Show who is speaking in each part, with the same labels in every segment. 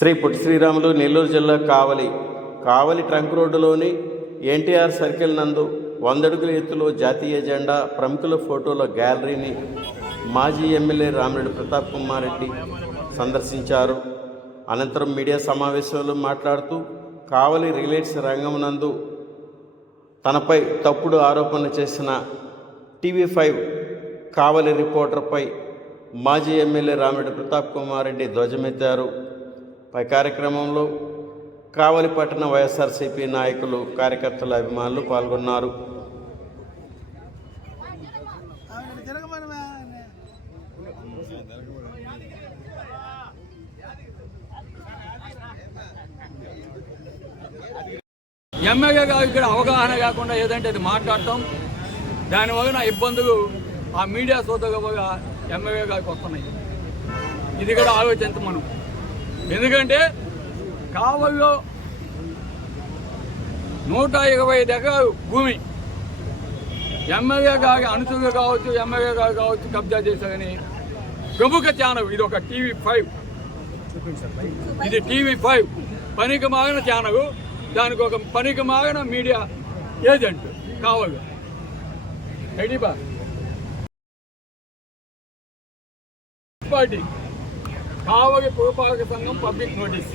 Speaker 1: శ్రీ పొట్టి శ్రీరాములు నెల్లూరు జిల్లా కావలి. కావలి ట్రంక్ రోడ్డులోని ఎన్టీఆర్ సర్కిల్ నందు వందడుగుల ఎత్తులో జాతీయ జెండా ప్రముఖుల ఫోటోల గ్యాలరీని మాజీ ఎమ్మెల్యే రామిరెడ్డి ప్రతాప్ కుమార్ రెడ్డి సందర్శించారు. అనంతరం మీడియా సమావేశంలో మాట్లాడుతూ కావలి రిలేట్స్ రంగం నందు తనపై తప్పుడు ఆరోపణలు చేసిన టీవీ ఫైవ్ కావలి రిపోర్టర్పై మాజీ ఎమ్మెల్యే రామిరెడ్డి ప్రతాప్ కుమార్ రెడ్డి ధ్వజమెత్తారు. పై కార్యక్రమంలో కావలిపట్టణ వైఎస్ఆర్సీపీ నాయకులు కార్యకర్తల అభిమానులు పాల్గొన్నారు.
Speaker 2: ఎమ్మెల్యే కాదు ఇక్కడ అవగాహన కాకుండా ఏదంటే అది మాట్లాడటం దానివల్ల నా ఇబ్బందులు ఆ మీడియా సోదరుగా ఎమ్మెల్యే గారికి వస్తున్నాయి. ఇది కూడా ఆలోచించం మనం ఎందుకంటే కావల్లో నూట ఇరవై ఎకరాలు భూమి. ఎమ్మెల్యే గారి అనుచరులు కావచ్చు ఎమ్మెల్యే గారు కావచ్చు కబ్జా చేశారని ప్రముఖ ఛానల్ ఇది ఒక టీవీ ఫైవ్. ఇది టీవీ ఫైవ్. పనికి మాగిన ఛానల్ దానికి ఒక పనికి మాగిన మీడియా ఏజెంట్ కావాలి పార్టీ. కావలి పురపాలక సంఘం పబ్లిక్ నోటీస్.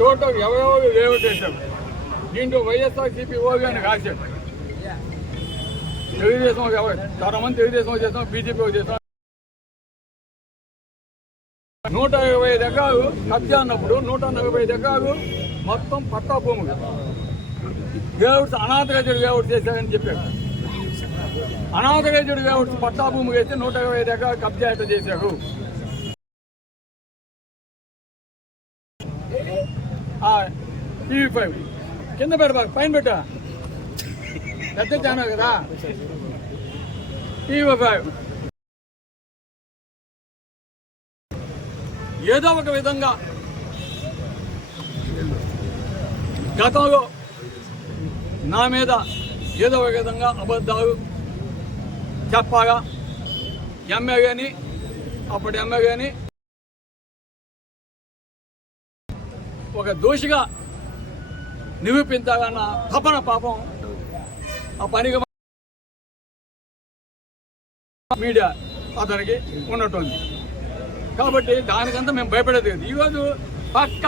Speaker 2: టోటల్ ఎవరెవరు లేవు చేశారు? దీంట్లో వైఎస్ఆర్సీపీ ఓవి అని రాశాడు తెలుగుదేశం ఎవరు? చాలా మంది తెలుగుదేశం చేస్తాం బీజేపీ చేస్తాం నూట ఇరవై ఐదు ఎకరాలు కబ్జా అన్నప్పుడు నూట నలభై ఐదు ఎకరాలు మొత్తం పట్టా భూములు. దేవుడు అనాథరాజుడు దేవుడు చేశారని చెప్పారు. అనాథరాజుడు దేవుడు పట్టా భూములు వేస్తే నూట ఇరవై ఐదు ఎకరాలు కబ్జా చేశారు? టీవీ ఫైవ్ కింద పెట్ట పైన పెట్ట. పెద్ద ఛానల్ కదా. టీవీ ఫైవ్ ఏదో ఒక విధంగా గతంలో నా మీద ఏదో ఒక విధంగా అబద్ధాలు చెప్పాగా ఎమ్మెల్యేని అప్పటి ఎమ్మెల్యేని ఒక దోషిగా నిరూపించాలన్న తపన పాపం ఆ పనికి మీడియా అతనికి ఉన్నట్టుంది. కాబట్టి దానికంతా మేము భయపడేది లేదు. ఈరోజు పక్క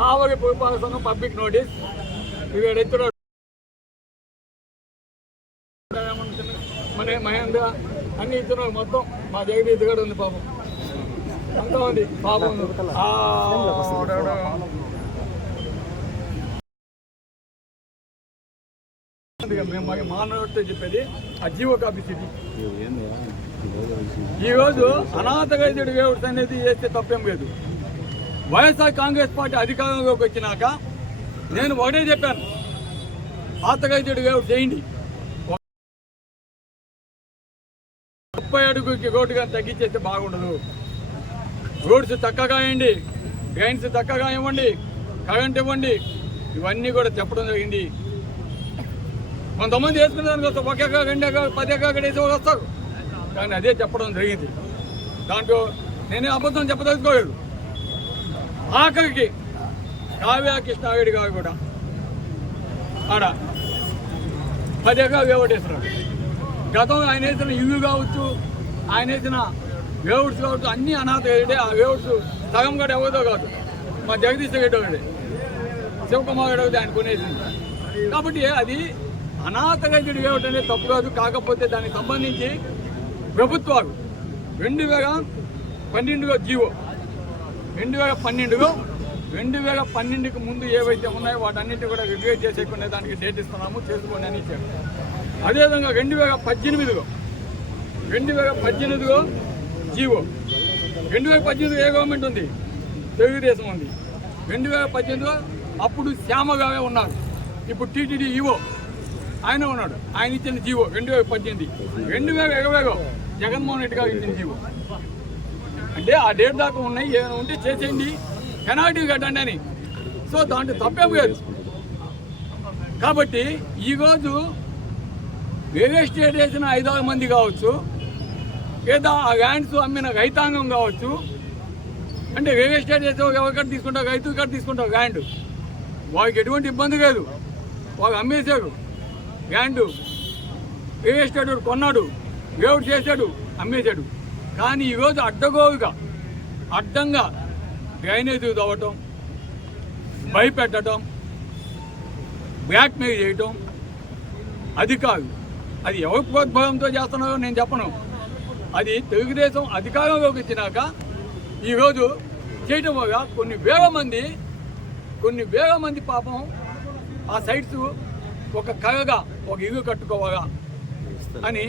Speaker 2: కావలి పురపాలక సంఘం పబ్లిక్ నోటీస్. ఇక్కడ ఎత్తుడు మన మహేంద్ర అన్ని ఇచ్చిన మొత్తం మా జగదీత్ కూడా ఉంది పాపం. అంతా ఉంది పాపం మేము చెప్పేది ఆ జీవో కాపీ సిటీ. ఈ రోజు అనాథ వైద్యుడి అనేది చేస్తే తప్పేం లేదు. వైఎస్ఆర్ కాంగ్రెస్ పార్టీ అధికారంలోకి వచ్చినాక నేను ఒకటే చెప్పాను. పాత వైద్యుడి చేయండి. ముప్పై అడుగుకి రోడ్డుగా తగ్గించేస్తే బాగుండదు. రోడ్స్ చక్కగా వేయండి డ్రైన్స్ చక్కగా ఇవ్వండి కరెంట్ ఇవ్వండి. ఇవన్నీ కూడా చెప్పడం జరిగింది. కొంతమంది వేసుకునే దానికి ఒక ఎకరా రెండు ఎకరా పది ఎకరా వేసి వస్తారు. కానీ అదే చెప్పడం జరిగింది. దాంట్లో నేనే అబద్ధం చెప్పదలుచుకోలేదు. ఆఖరికి కావ్య కృష్ణారెడ్డి గారు కూడా ఆడ పది ఎకరాలు వేవటేస్తున్నాడు గతంలో ఆయన వేసిన ఇవి కావచ్చు ఆయన వేసిన వేవుడ్స్ కాబట్టి అన్ని అనాథ వేయడే ఆ వేవుడ్స్ సగం కూడా ఎవరితో కాదు. మా జగదీశ్ రెడ్డి శివకుమార్ రెడ్డి ఆయన కొనేసింది. కాబట్టి అది అనాథ రైతుడు వేయటం అనేది తప్పు కాదు. కాకపోతే దానికి సంబంధించి ప్రభుత్వాలు రెండు వేల పన్నెండులో జీవో రెండు వేల పన్నెండులో రెండు వేల పన్నెండుకి ముందు ఏవైతే ఉన్నాయో వాటన్నిటి కూడా రివ్యూ చేసేకుండా దానికి డేట్ ఇస్తున్నాము చేసుకోండి అని ఇచ్చారు. అదేవిధంగా రెండు వేల పద్దెనిమిదిలో రెండు వేల పద్దెనిమిదిలో జీవో. రెండు వేల పద్దెనిమిదిలో ఏ గవర్నమెంట్ ఉంది? తెలుగుదేశం ఉంది. రెండు వేల పద్దెనిమిదిలో అప్పుడు శ్యామగానే ఉన్నారు. ఇప్పుడు టీటీడీ ఈవో. ఆయన ఉన్నాడు. ఆయన ఇచ్చిన జీవో రెండు వేల పద్దెనిమిది. రెండు వేల ఇరవైలో జగన్మోహన్ రెడ్డి గారు ఇచ్చిన జీవో. అంటే ఆ డేట్ దాకా ఉన్నాయి. ఏమైనా ఉంటే చేసేయండి. పెనాల్టీ కట్టండి అని. సో దాంట్లో తప్పేం లేదు. కాబట్టి ఈరోజు వేరే స్టేట్ వేసిన ఐదారు మంది కావచ్చు లేదా ఆ ల్యాండ్స్ అమ్మిన రైతాంగం కావచ్చు. అంటే రియల్ ఎస్టేట్ చేస్తే ఎవరికైనా తీసుకుంటావు రైతు కాడ తీసుకుంటావు ల్యాండ్ వాళ్ళకి ఎటువంటి ఇబ్బంది లేదు. వాళ్ళు అమ్మేశారు ల్యాండ్ రియల్ ఎస్టేట్ వాడు కొన్నాడు. దేవుడు చేశాడు అమ్మేశాడు. కానీ ఈరోజు అడ్డగోలుగా అడ్డంగా డ్రైనేజ్ తవ్వటం భయపెట్టడం బ్లాక్మెయిల్ చేయటం అది కాదు. అది ఎవరి ప్రోద్భవంతో చేస్తున్నారో నేను చెప్పను. అది తెలుగుదేశం అధికారంలోకి వచ్చినాక ఈరోజు చేయటం వల్ల కొన్ని వేల మంది కొన్ని వేల మంది పాపం ఆ సైట్స్ ఒక కలగా ఒక ఇల్లు కట్టుకోవాలా అని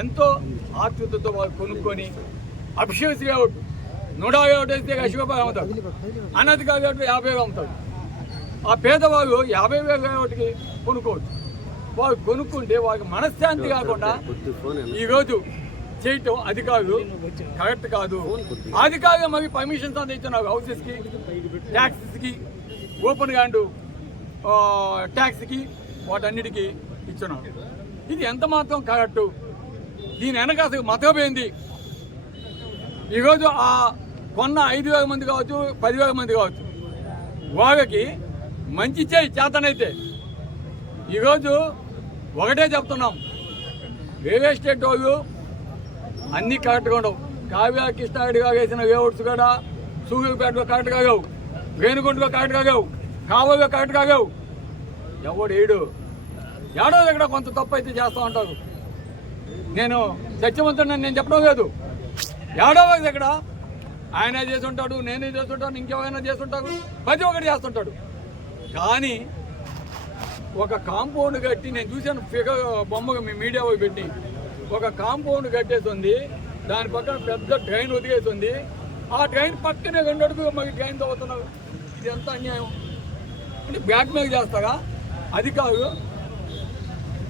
Speaker 2: ఎంతో ఆతృతతో వారు కొనుక్కొని అభిషేక్ లేఅవుట్ నూట లేఅవుట్ అయితే అశోకబాగా అమ్ముతాడు. అన్నది కాబట్టి యాభై వేలు అమ్ముతాడు. ఆ పేదవాళ్ళు యాభై వేల లేఅవుట్కి కొనుక్కోవచ్చు. వారు కొనుక్కుంటే వారికి మనశ్శాంతి కాకుండా ఈరోజు చేయటం అధికారులు కరెక్ట్ కాదు. అధికారులు మరి పర్మిషన్స్ అంతా ఇస్తున్నారు హౌసెస్కి ట్యాక్సెస్కి ఓపెన్ గ్యాండ్ ట్యాక్స్కి వాటన్నిటికీ ఇచ్చున్నారు ఇది ఎంత మాత్రం కరెక్ట్? దీని వెనక అసలు ఈరోజు ఆ కొన్న ఐదు వేల మంది కావచ్చు పదివేల మంది కావచ్చు వాళ్ళకి మంచి చేయి చేతనైతే ఈరోజు ఒకటే చెప్తున్నాం. రియల్ ఎస్టేట్ వాళ్ళు అన్నీ కరెక్ట్గా ఉండవు. కావ్య కృష్ణారెడ్డిగా వేసిన వేవుడ్స్ కూడా సూర్యుపేటలో కరెక్ట్గా కావు వేణుగుంటలో కరెక్ట్గా కావు కావలో కరెక్ట్గా కావు ఎవడు ఏడు? ఏడో దగ్గర కొంత తప్పు అయితే చేస్తూ ఉంటారు. నేను సత్యవంతుడు నేను చెప్పడం లేదు. ఏడో దగ్గర ఆయన చేస్తుంటాడు నేనే చేస్తుంటాను ఇంకెవరైనా చేస్తుంటాడు ప్రతి ఒక్కటి చేస్తుంటాడు. కానీ ఒక కాంపౌండ్ కట్టి నేను చూశాను ఫిగర్ బొమ్మగా మీ మీడియా పోయి పెట్టి. ఒక కాంపౌండ్ కట్టేసింది. దాని పక్కన పెద్ద ట్రైన్ ఒదిగేసింది ఆ ట్రైన్ పక్కనే రెండు అడుగు మరి ట్రైన్ తవ్వుతున్నారు. ఇది ఎంత అన్యాయం? అంటే బ్యాక్ మీద చేస్తారా? అది కాదు.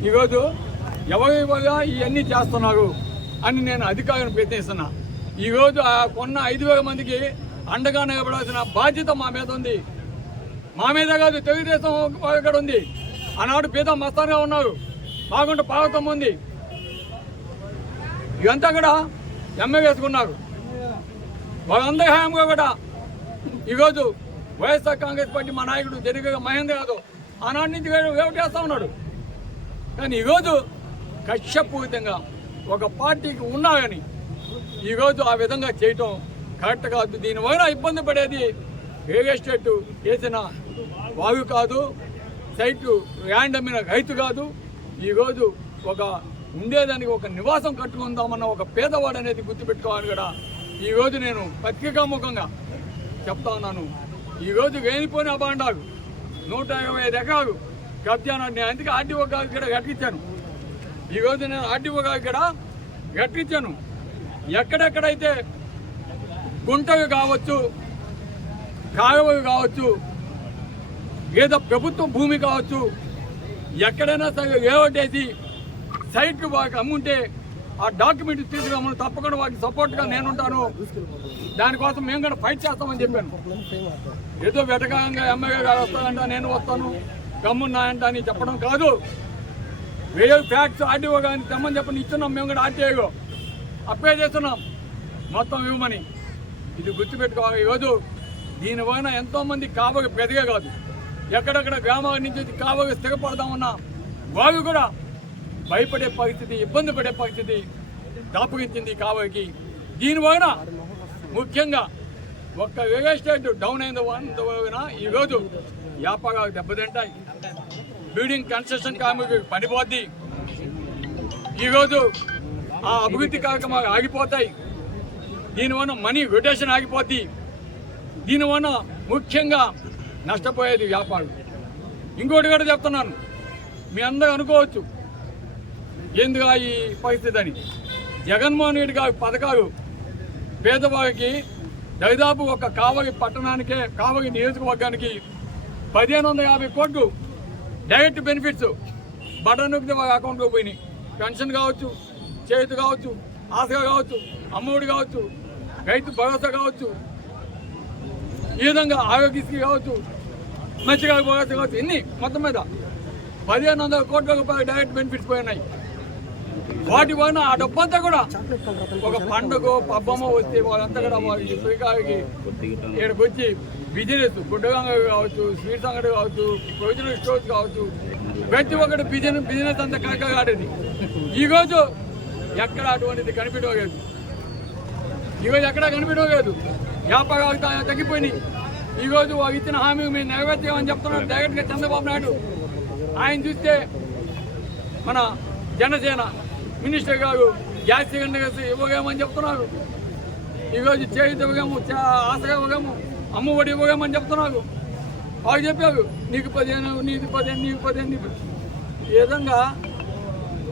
Speaker 2: ఈరోజు ఎవరి వల్ల ఇవన్నీ చేస్తున్నారు అని నేను అధికారులను ప్రయత్నిస్తున్నా ఈరోజు ఆ కొన్న ఐదు వేల మందికి అండగా నిలబడాల్సిన బాధ్యత మా మీద ఉంది. మా మీద కాదు తెలుగుదేశం ఇక్కడ ఉంది. ఆనాడు పేద మస్తాన్గా ఉన్నారు. బాగుంటే పార్వతం ఉంది ఇదంతా కూడా ఎమ్మె వేసుకున్నారు. వాళ్ళందరి హాయంగా కూడా ఈరోజు వైఎస్ఆర్ కాంగ్రెస్ పార్టీ మా నాయకుడు జరిగే మహేంద్ర యాదవ్ ఆనాటి నుంచి వేవ్ చేస్తూ ఉన్నాడు. కానీ ఈరోజు కక్షపూరితంగా ఒక పార్టీకి ఉన్నాయని ఈరోజు ఆ విధంగా చేయటం కరెక్ట్ కాదు. దీనివల్ల ఇబ్బంది పడేది రియల్ ఎస్టేట్ చేసిన వాయు కాదు సైటు ల్యాండ్ అమ్మిన రైతు కాదు. ఈరోజు ఒక ఉండేదానికి ఒక నివాసం కట్టుకుందామన్న ఒక పేదవాడు అనేది గుర్తుపెట్టుకోవాలి కూడా ఈరోజు నేను పత్రికాముఖంగా చెప్తా ఉన్నాను. ఈరోజు వేనిపోయిన అబాండాలు నూట ఇరవై ఐదు ఎకరాలు కబ్జాను నేను అందుకే ఆర్డీఓ గారికి ఇక్కడ గట్టించాను ఈరోజు నేను ఆర్డీఓ గారికి ఇక్కడ గట్టించాను ఎక్కడెక్కడైతే గుంటలు కావచ్చు కాలువలు కావచ్చు ఏదో ప్రభుత్వ భూమి కావచ్చు ఎక్కడైనా సరే ఏవటేసి సైట్కి వాళ్ళకి అమ్ముంటే ఆ డాక్యుమెంట్ తీసుకురామని తప్పకుండా వాళ్ళకి సపోర్ట్గా నేనుంటాను. దానికోసం మేము కూడా ఫైట్ చేస్తామని చెప్పాను. ఏదో వెటకంగా ఎమ్మెల్యే గారు వస్తానంట నేను వస్తాను. గమ్మున్నాయంట అని చెప్పడం కాదు. వేరే ఫ్యాక్ట్స్ ఆర్టీఓ కానీ తెమ్మని చెప్పని ఇస్తున్నాం మేము కూడా ఆర్టీఐలో అప్లై చేస్తున్నాం. మొత్తం ఇవ్వమని. ఇది గుర్తుపెట్టుకోవాలి. ఈరోజు దీనివల్ల ఎంతోమంది కావలి పెరిగే కాదు. ఎక్కడెక్కడ గ్రామాల నుంచి వచ్చి స్థిరపడదామన్నా వాళ్ళు కూడా భయపడే పరిస్థితి ఇబ్బంది పడే పరిస్థితి దాపురించింది దీని వలన ముఖ్యంగా ఒక్క రియల్ ఎస్టేట్ డౌన్ అయిన వలన ఈరోజు వ్యాపారాలు దెబ్బతింటాయి. బిల్డింగ్ కన్స్ట్రక్షన్ కార్మికులు పడిపోద్ది ఈరోజు ఆ అభివృద్ధి కార్యక్రమాలు ఆగిపోతాయి. దీనివల్ల మనీ రొటేషన్ ఆగిపోద్ది. దీనివల్ల ముఖ్యంగా నష్టపోయేది వ్యాపారం ఇంకోటి కూడా చెప్తున్నాను. మీ అందరూ అనుకోవచ్చు. ఎందుకు ఈ పరిస్థితి అని? జగన్మోహన్ రెడ్డి గారి పథకాలు పేదవారికి దాదాపు ఒక కావలి పట్టణానికే కావలి నియోజకవర్గానికి పదిహేను వందల యాభై కోట్లు డైరెక్ట్ బెనిఫిట్స్ బటన్ నొక్కితే వాళ్ళ అకౌంట్లో పోయినాయి. పెన్షన్ కావచ్చు చేతి కావచ్చు ఆశగా కావచ్చు అమ్మఒడి కావచ్చు రైతు భరోసా కావచ్చు ఈ విధంగా ఆరోగ్యశ్రీ కావచ్చు మంచిగా భరోసా కావచ్చు ఇన్ని మొత్తం మీద పదిహేను వందల కోట్ల రూపాయలు డైరెక్ట్ బెనిఫిట్స్ పోయినాయి. వాటి వలన ఆ డబ్బంతా కూడా ఒక పండుగ పబ్బమో వస్తే వాళ్ళంతా కూడా వాళ్ళకి శ్రీకాకి ఇక్కడికి వచ్చి బిజినెస్ గుడ్డగంగ కావచ్చు స్వీట్స్ అంగడి కావచ్చు ప్రొవిజనల్ స్టోర్స్ కావచ్చు ప్రతి ఒక్కటి బిజినెస్ బిజినెస్ అంతా కనకగాడేది ఈరోజు ఎక్కడ అటువంటిది కనిపించలేదు. ఈరోజు ఎక్కడా కనిపించలేదు. వ్యాపారాలు తగ్గిపోయినాయి. ఈరోజు వాళ్ళు ఇచ్చిన హామీ మేము నెరవేర్చామని చెప్తున్నారు డైరెక్ట్గా చంద్రబాబు నాయుడు. ఆయన చూస్తే మన జనసేన మినిస్టర్ గారు గ్యాస్ కలిసి ఇవ్వగామని చెప్తున్నారు. ఈరోజు చేయితే ఇవ్వగాము చా- ఆశగా ఇవ్వగాము అమ్మఒడి ఇవ్వగామని చెప్తున్నారు. వాళ్ళు చెప్పారు నీకు పదిహేను నీకు పదిహేను నీకు పదిహేను నీకు ఈ విధంగా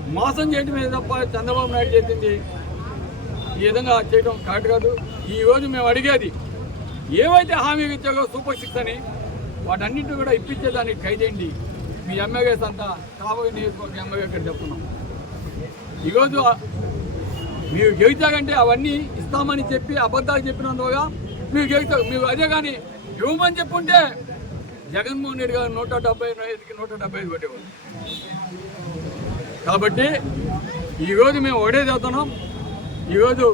Speaker 2: మోసం చేయడమే తప్ప చంద్రబాబు నాయుడు చేసింది ఈ విధంగా చేయడం కరెక్ట్ కాదు. ఈ రోజు మేము అడిగేది ఏవైతే హామీలు ఇచ్చారో సూపర్ సిక్స్ అని వాటన్నింటినీ కూడా ఇప్పించేదానికి ఖైదేయండి మీ ఎమ్మెల్యేస్ అంతా కాబోయే నియోజకవర్గ ఎమ్మెల్యే ఇక్కడ చెప్తున్నాం. ఈరోజు మీరు గెలిచారంటే అవన్నీ ఇస్తామని చెప్పి అబద్ధాలు చెప్పినందువల్ల మీరు గెలుస్తారు మీరు అదే కానీ ఇవ్వమని చెప్పుంటే జగన్మోహన్ రెడ్డి గారు నూట డెబ్బై ఐదుకి నూట డెబ్బై ఐదు కొట్టేవాళ్ళు కాబట్టి ఈరోజు మేము ఒకటే చదువుతున్నాం ఈరోజు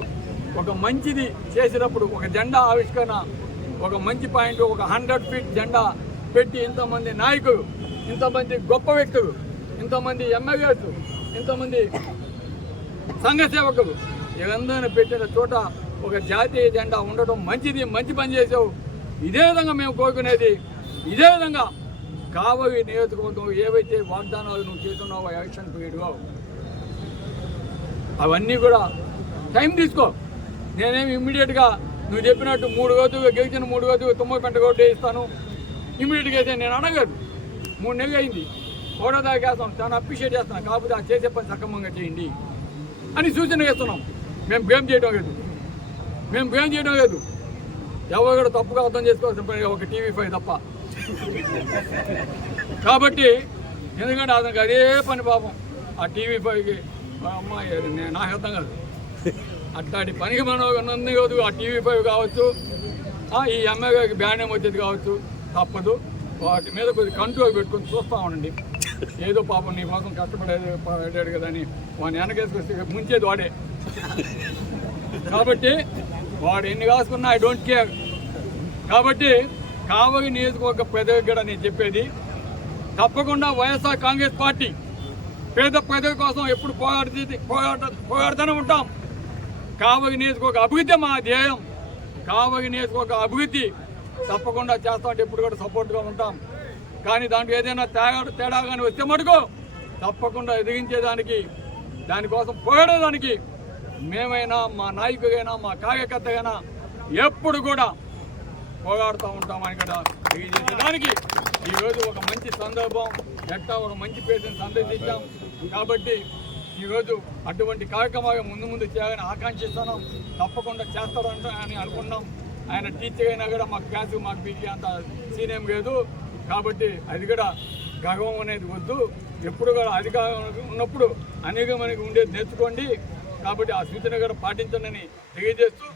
Speaker 2: ఒక మంచిది చేసినప్పుడు ఒక జెండా ఆవిష్కరణ ఒక మంచి పాయింట్ ఒక హండ్రెడ్ ఫీట్ జెండా పెట్టి ఇంతమంది నాయకులు ఇంతమంది గొప్ప వ్యక్తులు ఇంతమంది ఎమ్మెల్యేస్ ఇంతమంది సంఘ సేవకులు వీళ్ళందరినీ పెట్టిన చోట ఒక జాతీయ జెండా ఉండటం మంచిది మంచి పని చేసావు ఇదే విధంగా మేము కోరుకునేది ఇదే విధంగా కాబోయే నియోజకవర్గం ఏవైతే వాగ్దానాలు నువ్వు చేస్తున్నావో ఎలక్షన్ పీరియడ్లో అవన్నీ కూడా టైం తీసుకో. నేనేమి ఇమ్మీడియట్గా నువ్వు చెప్పినట్టు మూడు రోజులు గెలిచిన మూడు రోజులు తొమ్మిది పెంట కోట్ ఇస్తాను ఇమ్మీడియట్గా అయితే నేను అడగదు మూడు నెలలు అయింది. ఒకటో దాకా చాలా అప్రిషియేట్ చేస్తాను కాకపోతే ఆ చేసే పని సక్రమంగా చేయండి. అని సూచన చేస్తున్నాం. మేము భయం చేయడం లేదు. మేము భయం చేయడం లేదు. ఎవరు కూడా తప్పుగా అర్థం చేసుకోవాల్సిన పని ఒక టీవీ ఫైవ్ తప్ప. కాబట్టి ఎందుకంటే అతనికి అదే పని పాపం. ఆ టీవీ ఫైవ్కి అమ్మాయి అది నేను నాకు అర్థం కాదు. అట్లాంటి పనికి మనం నంది కాదు. ఆ టీవీ ఫైవ్ కావచ్చు. ఈ ఎమ్మెల్యేకి బ్యాన్ వచ్చేది కావచ్చు. తప్పదు. వాటి మీద కొద్దిగా కంట్రోల్ పెట్టుకొని చూస్తూ ఉండండి. ఏదో పాపం నీ కోసం కష్టపడేది పడాడు కదా అని వాడిని వెనకేసుకొస్తే ముంచేది వాడే. కాబట్టి వాడు ఎన్ని కాసుకున్నా ఐ డోంట్ కేర్. కాబట్టి కావలి నియోజకవర్గ ప్రజలకు కూడా నేను చెప్పేది తప్పకుండా వైఎస్ఆర్ కాంగ్రెస్ పార్టీ పేద ప్రజల కోసం ఎప్పుడు పోరాడుతుంది పోరాట పోరాడుతూనే ఉంటాం. కావలి నియోజకవర్గ అభివృద్ధి మా ధ్యేయం. కావలి నియోజకవర్గ అభివృద్ధి తప్పకుండా చేస్తామంటే ఎప్పుడు కూడా సపోర్ట్గా ఉంటాం. కానీ దాంట్లో ఏదైనా తేడా తేడా కానీ వస్తే మటుకు తప్పకుండా ఎదిగించేదానికి దానికోసం పోరాడేదానికి మేమైనా మా నాయకుడైనా మా కార్యకర్తగైనా ఎప్పుడు కూడా పోరాడుతూ ఉంటామని కూడా తెలియజేసేదానికి. ఈరోజు ఒక మంచి సందర్భం ఎట్టా ఒక మంచి పేరుని సందర్శించాం కాబట్టి ఈరోజు అటువంటి కార్యక్రమాలు ముందు ముందు చేయాలని ఆకాంక్షిస్తున్నాం. తప్పకుండా చేస్తారంట అని అనుకున్నాం. ఆయన టీచర్ అయినా కూడా మాకు క్లాసు మాకు పీకి అంత సీనియం లేదు. కాబట్టి అది కూడా గగం అనేది వద్దు. ఎప్పుడు కూడా అధికారం ఉన్నప్పుడు అనేక మనకి ఉండేది నేర్చుకోండి. కాబట్టి ఆ సూచన కూడా పాటించండి తెలియజేస్తూ